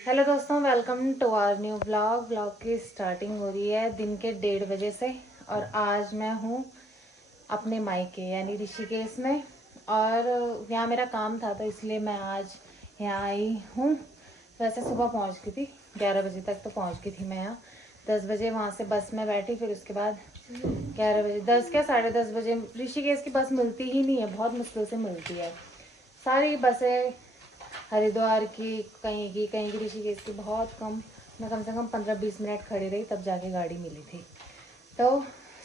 Hello दोस्तों, welcome to our new blog की starting हो रही है दिन के 1:30 बजे से। और आज मैं हूँ अपने मायके यानी ऋषिकेश में। और यहाँ मेरा काम था तो इसलिए मैं आज यहाँ आई हूँ। वैसे सुबह पहुँच गई थी, 11 बजे तक तो पहुँच गई थी मैं यहाँ। 10 बजे वहाँ से बस में बैठी, फिर उसके बाद 11 बजे 10 क्या 10:30 बजे ऋषिकेश की बस मिलती ही नहीं है, बहुत मुश्किल से मिलती है। सारी बसें हरिद्वार की कहीं की ऋषिकेश की बहुत कम। मैं कम से कम 15-20 मिनट खड़ी रही तब जाके गाड़ी मिली थी। तो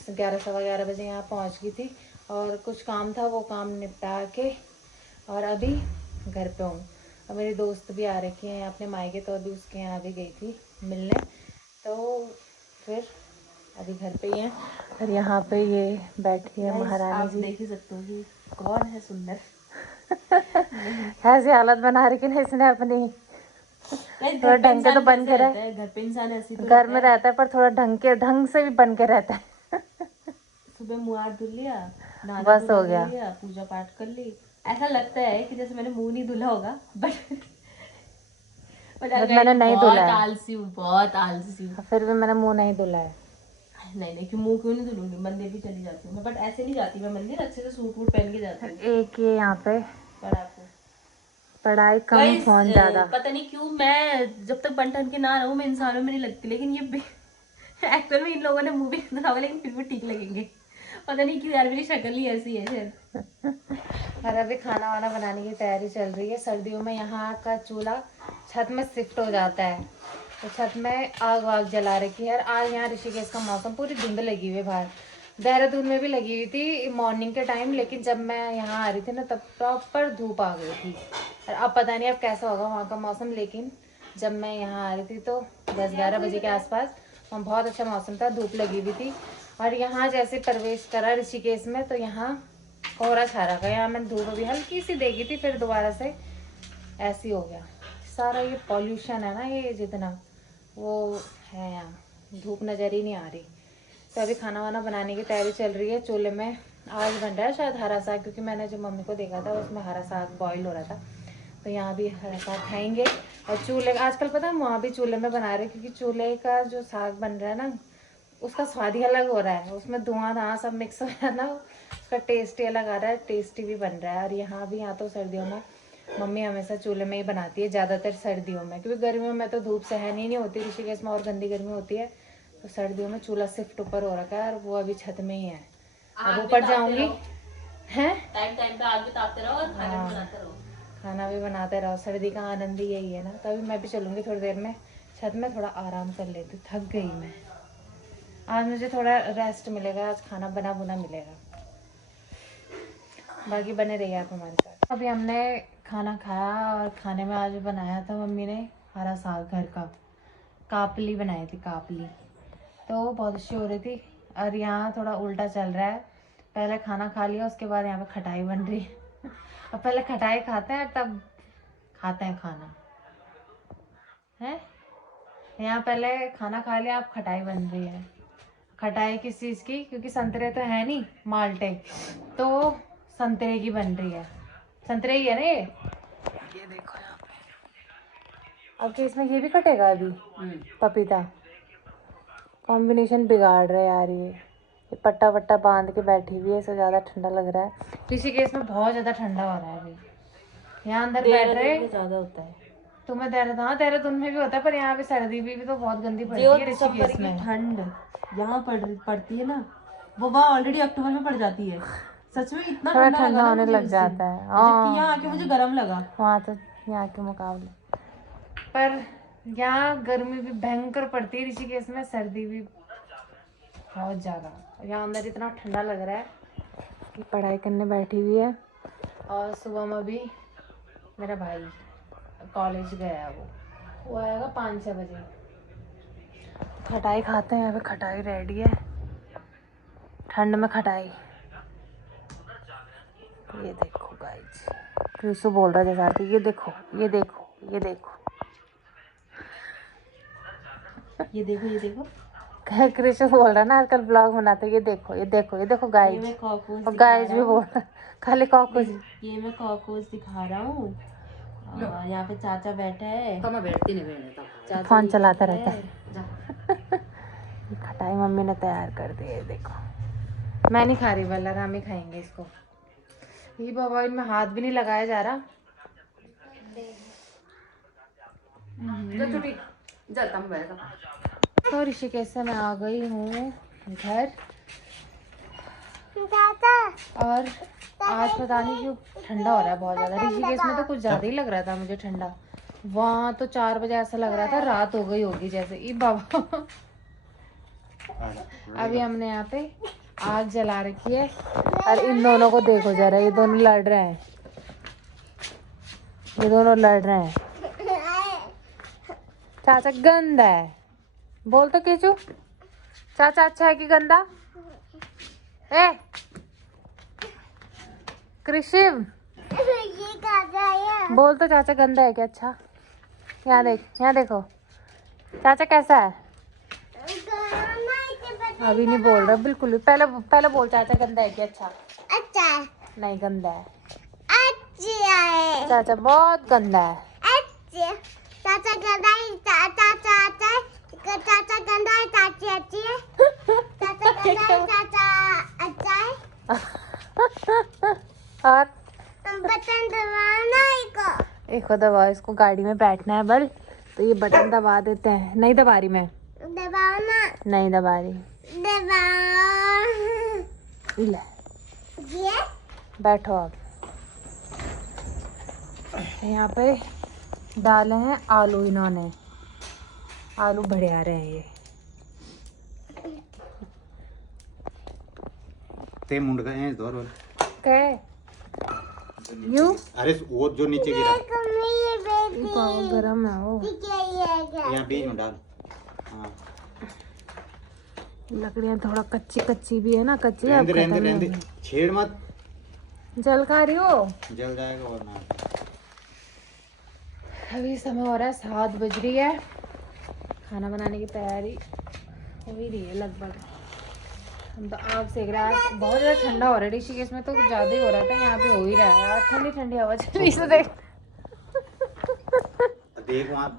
11 सवा 11 बजे यहाँ पहुँच गई थी और कुछ काम था, वो काम निपटा के और अभी घर पे हूँ। और मेरी दोस्त भी आ रखी है अपने मायके, तो अभी उसके यहाँ भी गई थी मिलने। तो फिर अभी घर पे ही है। और यहाँ पे ये बैठी है महारानी जी। देख ही सकते हो कि कौन है सुंदर। ऐसी हालत बना रखी ना इसने अपनी। थोड़ा घर पे ढंग के तो इंसान बन कैसे के रहता रहे। है? घर पे इंसान ऐसी तो घर रहता में है। रहता है पर थोड़ा ढंग से भी बन के रहता है। सुबह मुंह हाथ धुल लिया, नहाना बस धोना हो कर गया। लिया, पूजा पाठ कर ली। ऐसा लगता है कि जैसे मैंने मुंह नहीं धुला होगा, बट बट गाइस मैंने मैं नहीं धुला बहुत है। आलसी हूँ, बहुत आलसी हूँ। फिर भी मैंने मुंह नहीं धुला है। नहीं नहीं, क्यों मुंह क्यों नहीं धुलूंगी? मंदिर भी चली जाती हूँ मैं, बट ऐसे नहीं जाती मैं मंदिर, अच्छे से सूट वूट पहन के जाती हूँ। एक ये यहाँ पे पर आपको पढ़ाई कम, गाइस फोन ज्यादा। पता नहीं क्यों मैं जब तक बन ठन के ना रहूं मैं इंसानों में नहीं लगती, लेकिन ये एक्चुअल में इन लोगों ने मूवी बना हुआ, लेकिन फिर भी ठीक लगेंगे। पता नहीं क्यों यार, मेरी शक्ल ही ऐसी है शायद। और अभी खाना वाना बनाने की तैयारी चल रही है। सर्दियों में यहाँ का चूल्हा छत में शिफ्ट हो जाता है, तो छत में आग वाग जला रखी है। और आज यहाँ ऋषिकेश का मौसम, पूरी धुंध लगी हुई है बाहर। देहरादून में भी लगी हुई थी मॉर्निंग के टाइम, लेकिन जब मैं यहाँ आ रही थी ना तब प्रॉपर धूप आ गई थी। और अब पता नहीं अब कैसा होगा वहाँ का मौसम, लेकिन जब मैं यहाँ आ रही थी तो 10-11 बजे के आसपास वहाँ बहुत अच्छा मौसम था, धूप लगी हुई थी। और यहाँ जैसे प्रवेश करा ऋषिकेश में तो यहाँ कोहरा छा रखा है। यहाँ मैंने धूप अभी हल्की सी देखी थी, फिर दोबारा से ऐसी हो गया। सारा ये पॉल्यूशन है ना, ये जितना वो है यहाँ धूप नज़र ही नहीं आ रही। तो अभी खाना वाना बनाने की तैयारी चल रही है। चूल्हे में आज बन रहा है शायद हरा साग, क्योंकि मैंने जो मम्मी को देखा था उसमें हरा साग बॉईल हो रहा था। तो यहाँ भी हरा साग खाएंगे। और चूल्हे आजकल पता है वहाँ भी चूल्हे में बना रहे, क्योंकि चूल्हे का जो साग बन रहा है ना उसका स्वाद ही अलग हो रहा है। उसमें धुआं धाँ सब मिक्स हो रहा है ना, उसका टेस्ट ही अलग आ रहा है, टेस्टी भी बन रहा है। और यहाँ भी, यहाँ तो सर्दियों में मम्मी हमेशा चूल्हे में ही बनाती है, ज़्यादातर सर्दियों में, क्योंकि गर्मियों में तो धूप सहन ही नहीं होती ऋषिकेश में और गंदी गर्मी होती है। तो सर्दियों में चूल्हा शिफ्ट ऊपर हो रखा है और वो अभी छत में ही है। अब ऊपर जाऊंगी हैं, टाइम टाइम पे आग भी तापते रहो और खाना भी हाँ बनाते रहो। खाना भी बनाते रहो। सर्दी का आनंद ही यही है ना। तभी मैं भी चलूँगी थोड़ी देर में छत में, थोड़ा आराम कर लेती, थक गई मैं। आज मुझे थोड़ा रेस्ट मिलेगा, आज खाना बना बुना मिलेगा। बाकी बने रहिए आप हमारे साथ। अभी हमने खाना खाया और खाने में आज बनाया था मम्मी ने हरा साग, घर का कापली बनाई थी, कापली। तो बहुत अच्छी हो रही थी। और यहाँ थोड़ा उल्टा चल रहा है, पहले खाना खा लिया उसके बाद यहाँ पे खटाई बन रही है। और पहले खटाई खाते हैं तब खाते हैं खाना, है यहाँ पहले खाना खा लिया अब खटाई बन रही है। खटाई किस चीज़ की? क्योंकि संतरे तो है नहीं, माल्टे, तो संतरे की बन रही है। संतरे ही है ना ये देखो यहाँ पे। अब तो इसमें ये भी कटेगा अभी, पपीता। कॉम्बिनेशन बिगाड़ रहा है यार ये पट्टा वट्टा बांध के बैठी हुई है, इससे ज़्यादा ठंडा लग रहा है। ऋषिकेश में बहुत ज़्यादा ठंडा हो रहा है अभी। यहाँ अंदर बैठ रहे, ज्यादा होता है। तुम्हें देहरादून, हाँ देहरादून में भी होता है, पर यहाँ पे सर्दी भी तो बहुत गंदी पड़ती जो है दिसंबर ऋषिकेश की में। ठंड यहाँ पड़ती है ना, वो वहाँ ऑलरेडी अक्टूबर में पड़ जाती है। सच में इतना थोड़ा ठंडा लगा ठंडा ना होने मुझे लग उस दिन, जाता है, जबकि यहाँ हाँ आके मुझे गर्म लगा। वहाँ तो यहाँ के मुकाबले। पर यहाँ गर्मी भी भयंकर पड़ती है ऋषिकेश में, सर्दी भी बहुत ज़्यादा। यहाँ अंदर इतना ठंडा लग रहा है कि पढ़ाई करने बैठी हुई है। और सुबह में भी मेरा भाई कॉलेज गया है, वो आएगा 5-6 बजे। खटाई खाते हैं, यहाँ पे खटाई रेडी है, ठंड में खटाई। ये देखो गाइस, कृषु बोल रहा है जैसा, ये देखो ये देखो ये देखो ये देखो ये देखो, कृषु बोल रहा है ना आजकल ब्लॉग बनाते, ये देखो ये देखो ये देखो ये गाइस। मैं कॉकरोच और दिखा गाइस रहा भी बोल हूँ। रहा, खाली कॉकरोच। ये मैं कॉकरोच दिखा रहा हूँ यहाँ पे चाचा बैठा है, तो मैं बैठती नहीं बैठे तब चाचा फोन ये चलाता कर रहता रहा है। जा। खटाई मम्मी ने तैयार कर दी है, देखो। मैं नहीं खा रही, बलराम ही खाएंगे इसको। ये बाबा, इनमें हाथ भी नहीं लगाया जा रहा। जा छुट्टी जा, तम बैठा। तो ऋषिकेश से मैं आ गई हूँ घर, और आज पता नहीं क्यों ठंडा हो रहा है बहुत ज़्यादा। ऋषिकेश में तो कुछ ज़्यादा ही लग रहा था मुझे ठंडा, वहाँ तो 4 बजे ऐसा लग रहा था रात हो गई होगी जैसे। ई बाबा, अभी हमने यहाँ पे आग जला रखी है, और इन दोनों को देखो जरा, ये दोनों लड़ रहे हैं, ये दोनों लड़ रहे हैं। चाचा गंदा है, बोल तो केचू, चाचा अच्छा है कि गंदा? ए कृषिव, बोल तो चाचा गंदा है क्या? अच्छा, यहाँ देख, यहाँ देखो चाचा कैसा है। अभी नहीं बोल रहा बिल्कुल भी। पहले पहले बोल, चाचा गंदा है क्या? अच्छा, अच्छा है, नहीं गंदा है, अच्छा है, चाचा बहुत गंदा है। अच्छा। चाचा गंदा है, चाचा चाचा चाचा गंदा है, चाची अच्छी है। चाचा गंदा है, चाचा अच्छा है। और बटन दबाना इसको। एक दबा, इसको गाड़ी में बैठना है बल, तो ये बटन दबा देते हैं। नहीं दबा रही मैं, दबाओ ना, नहीं दबा रही। दबाओ। ले ये बैठो अब। यहाँ पे डाले हैं आलू, इन्होंने आलू भरे आ रहे हैं ये। ते मुंड का है दौर क्या यू? अरे वो जो नीचे गिरा ये बेटी गरम है वो। यहाँ बीच में डाल। हाँ लकड़ियाँ थोड़ा कच्ची कच्ची भी है ना, कच्ची अब रहने दे, खत्म रहने नहीं दे, होगी। छेड़ मत, जल खा रही हो? जल जाएगा वरना। अभी समय हो रहा है 7 बज रही है, खाना बनाने की तैयारी हो ही रही है लगभग। हम तो आग सेक रहे हैं। बहुत ज़्यादा ठंडा हो रहा है ऋषिकेश में, तो ज़्यादा ही हो रहा था, यहाँ पे हो ही रहा है यार। ठंडी ठंडी हवा चल रही है, देख। देख वहाँ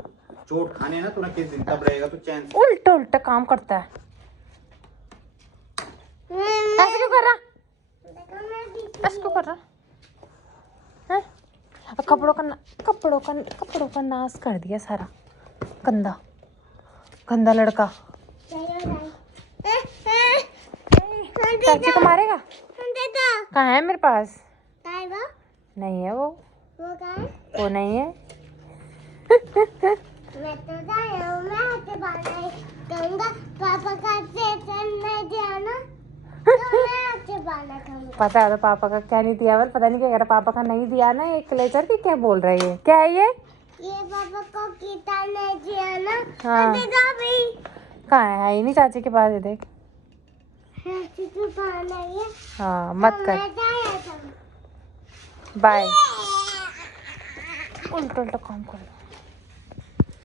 चोट खाने ना, तू ना किस दिन तब रहेगा तो चैन से। उल्टा उल्टा काम करता है, ऐसे क्यों कर रहा? ऐसे क्यों कर रहा है? कपड़ों का नाश कर दिया सारा। गंदा गंदा लड़का। चाची को मारेगा? कहाँ है? मेरे पास नहीं है वो नहीं है। मैं तो जा रहा हूँ, मैं हाथ बांधा कहूँगा पापा का नहीं दिया ना, तो मैं हाथ बांधा कहूँगा। पता है तो पापा का क्या नहीं दिया, बल पता नहीं क्या कह रहा। पापा का नहीं दिया ना, एक क्लेचर की क्या बोल रही है? क्या है ये? ये पापा को कीता नहीं दिया ना, हाँ। तो दीदा भी कहाँ है ही नहीं, चाची के पास है, देख। हाथ को बांधा है। हाँ मत तो कर, मैं जा रहा था। बाय। उल्टा उल्टा काम कर।